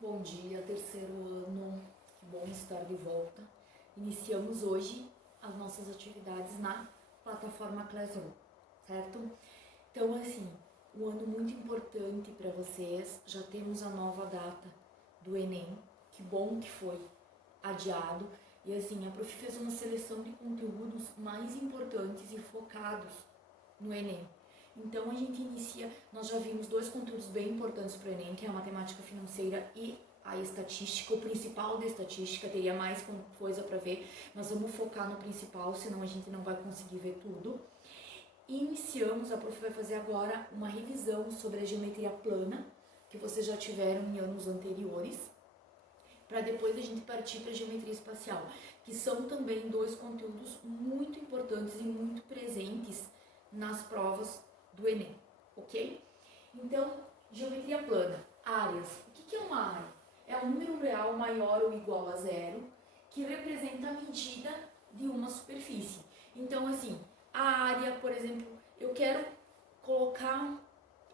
Bom dia, terceiro ano, que bom estar de volta. Iniciamos hoje as nossas atividades na plataforma Classroom, certo? Então, assim, um ano muito importante para vocês, já temos a nova data do Enem, que bom que foi adiado. E assim, a Prof fez uma seleção de conteúdos mais importantes e focados no Enem. Então a gente inicia, nós já vimos dois conteúdos bem importantes para o Enem, que é a matemática financeira e a estatística. O principal da estatística, teria mais coisa para ver, nós vamos focar no principal, senão a gente não vai conseguir ver tudo. Iniciamos, a Prof vai fazer agora uma revisão sobre a geometria plana, que vocês já tiveram em anos anteriores, para depois a gente partir para a geometria espacial, que são também dois conteúdos muito importantes e muito presentes nas provas do Enem, ok? Então, geometria plana, áreas. O que é uma área? É um número real maior ou igual a zero, que representa a medida de uma superfície. Então, assim, a área, por exemplo, eu quero colocar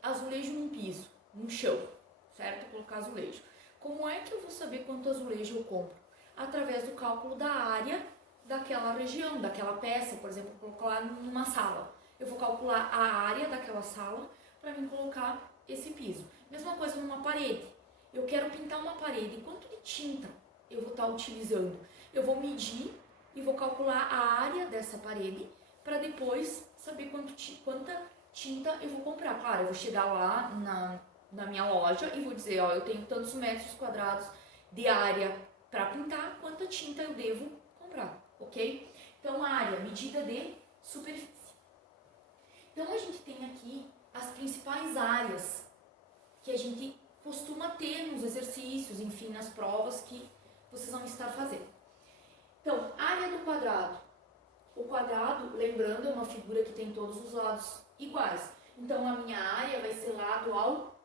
azulejo num piso, no chão, certo? Colocar azulejo. Como é que eu vou saber quanto azulejo eu compro? Através do cálculo da área daquela região, daquela peça, por exemplo, colocar numa sala. Eu vou calcular a área daquela sala para mim colocar esse piso. Mesma coisa numa parede. Eu quero pintar uma parede. Quanto de tinta eu vou estar utilizando? Eu vou medir e vou calcular a área dessa parede para depois saber quanta tinta eu vou comprar. Claro, eu vou chegar lá na minha loja e vou dizer, ó, eu tenho tantos metros quadrados de área para pintar, quanta tinta eu devo comprar, ok? Então, a área, medida de superfície. Então, a gente tem aqui as principais áreas que a gente costuma ter nos exercícios, enfim, nas provas que vocês vão estar fazendo. Então, área do quadrado. O quadrado, lembrando, é uma figura que tem todos os lados iguais. Então, a minha área vai ser lado ao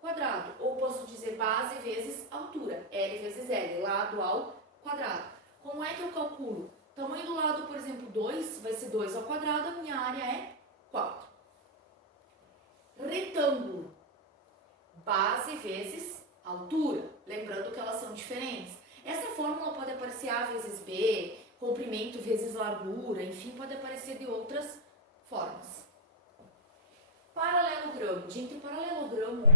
quadrado. Ou posso dizer base vezes altura. L vezes L, lado ao quadrado. Como é que eu calculo? Tamanho do lado, por exemplo, 2, vai ser 2 ao quadrado, a minha área é 4. Retângulo. Base vezes altura. Lembrando que elas são diferentes. Essa fórmula pode aparecer A vezes B, comprimento vezes largura, enfim, pode aparecer de outras formas. Paralelogramo. Gente, o paralelogramo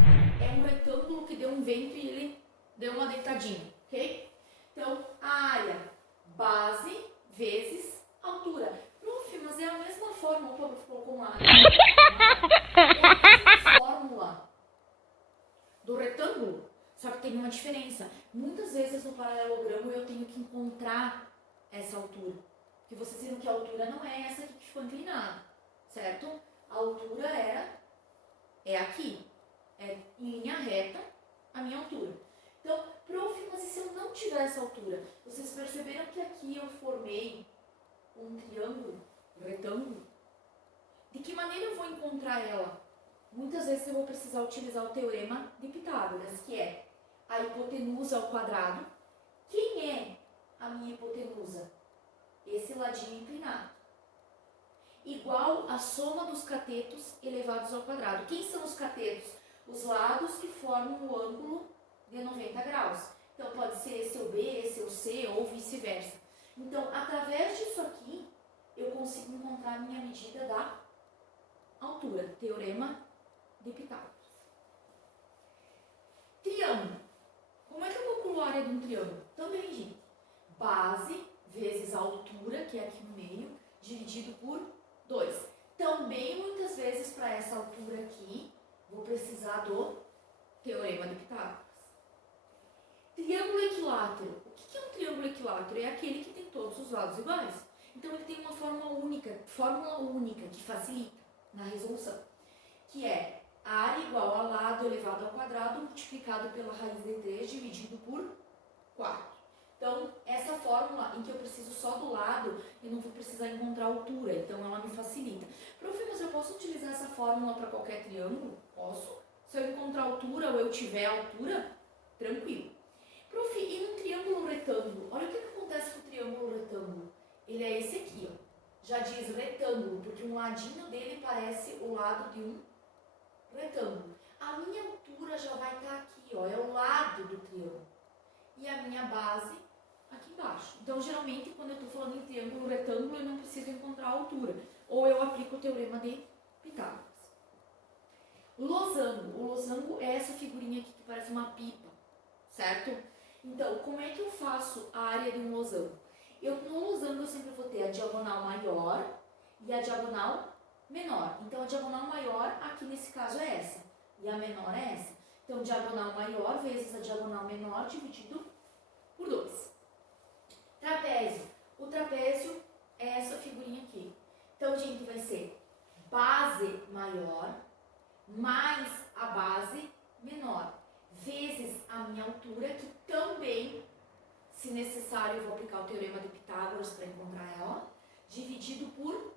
é um retângulo que deu um vento e ele deu uma deitadinha, ok? Então, a área, base vezes altura. Prof, mas é a mesma fórmula. O Prof colocou uma área. É a mesma fórmula do retângulo, só que tem uma diferença. Muitas vezes no paralelogramo eu tenho que encontrar essa altura. Porque vocês viram que a altura não é essa aqui que ficou inclinada, certo? A altura é aqui, é em linha reta a minha altura. Então, prof, mas e se eu não tiver essa altura? Vocês perceberam que aqui eu formei um triângulo, um retângulo? De que maneira eu vou encontrar ela? Muitas vezes eu vou precisar utilizar o teorema de Pitágoras, que é a hipotenusa ao quadrado. Quem é a minha hipotenusa? Esse ladinho inclinado. Igual a soma dos catetos elevados ao quadrado. Quem são os catetos? Os lados que formam o ângulo de 90 graus. Então, pode ser esse é o B, esse é o C, ou vice-versa. Então, através disso aqui, eu consigo encontrar a minha medida da altura. Teorema de Pitágoras. Triângulo. Como é que eu calculo a área de um triângulo? Também, gente. Base vezes a altura, que é aqui no meio, dividido por 2. Também, muitas vezes, para essa altura aqui, vou precisar do teorema de Pitágoras. Triângulo equilátero. O que é um triângulo equilátero? É aquele que tem todos os lados iguais. Então, ele tem uma fórmula única que facilita na resolução, que é a área igual a lado elevado ao quadrado multiplicado pela raiz de 3 dividido por 4. Então, essa fórmula em que eu preciso só do lado, eu não vou precisar encontrar a altura, então ela me facilita. Prof, mas eu posso utilizar essa fórmula para qualquer triângulo? Posso. Se eu encontrar a altura ou eu tiver a altura, tranquilo. Prof, e num triângulo retângulo? Olha o que acontece com o triângulo retângulo. Ele é esse aqui, ó. Já diz retângulo, porque um ladinho dele parece o lado de um retângulo. A minha altura já vai estar aqui, ó, é o lado do triângulo. e a minha base aqui embaixo. Então, geralmente, quando eu estou falando em triângulo retângulo, eu não preciso encontrar a altura. Ou eu aplico o teorema de Pitágoras. Losango. O losango é essa figurinha aqui que parece uma pipa, certo? Então, como é que eu faço a área de um losango? No losango eu sempre vou ter a diagonal maior e a diagonal menor. Então, a diagonal maior, aqui nesse caso, é essa. E a menor é essa. Então, diagonal maior vezes a diagonal menor dividido por 2. Trapézio. O trapézio é essa figurinha aqui. Então, gente, vai ser base maior mais a base menor, vezes a minha altura, que também, se necessário, eu vou aplicar o teorema de Pitágoras para encontrar ela, dividido por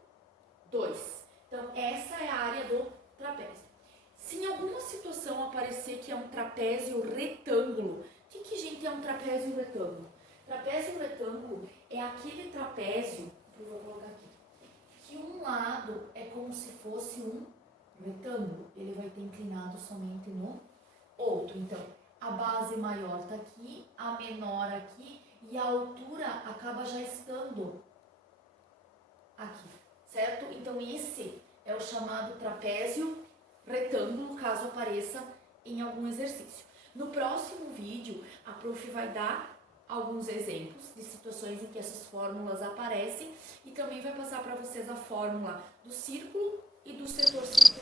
2. Então, essa é a área do trapézio. Se em alguma situação aparecer que é um trapézio retângulo, o que, gente, é um trapézio retângulo? Trapézio retângulo é aquele trapézio, que eu vou colocar aqui, que um lado é como se fosse um retângulo, ele vai ter inclinado somente no outro. Então, a base maior está aqui, a menor aqui, e a altura acaba já estando aqui, certo? Então, esse é o chamado trapézio retângulo, caso apareça em algum exercício. No próximo vídeo, a prof vai dar alguns exemplos de situações em que essas fórmulas aparecem e também vai passar para vocês a fórmula do círculo e do setor circular.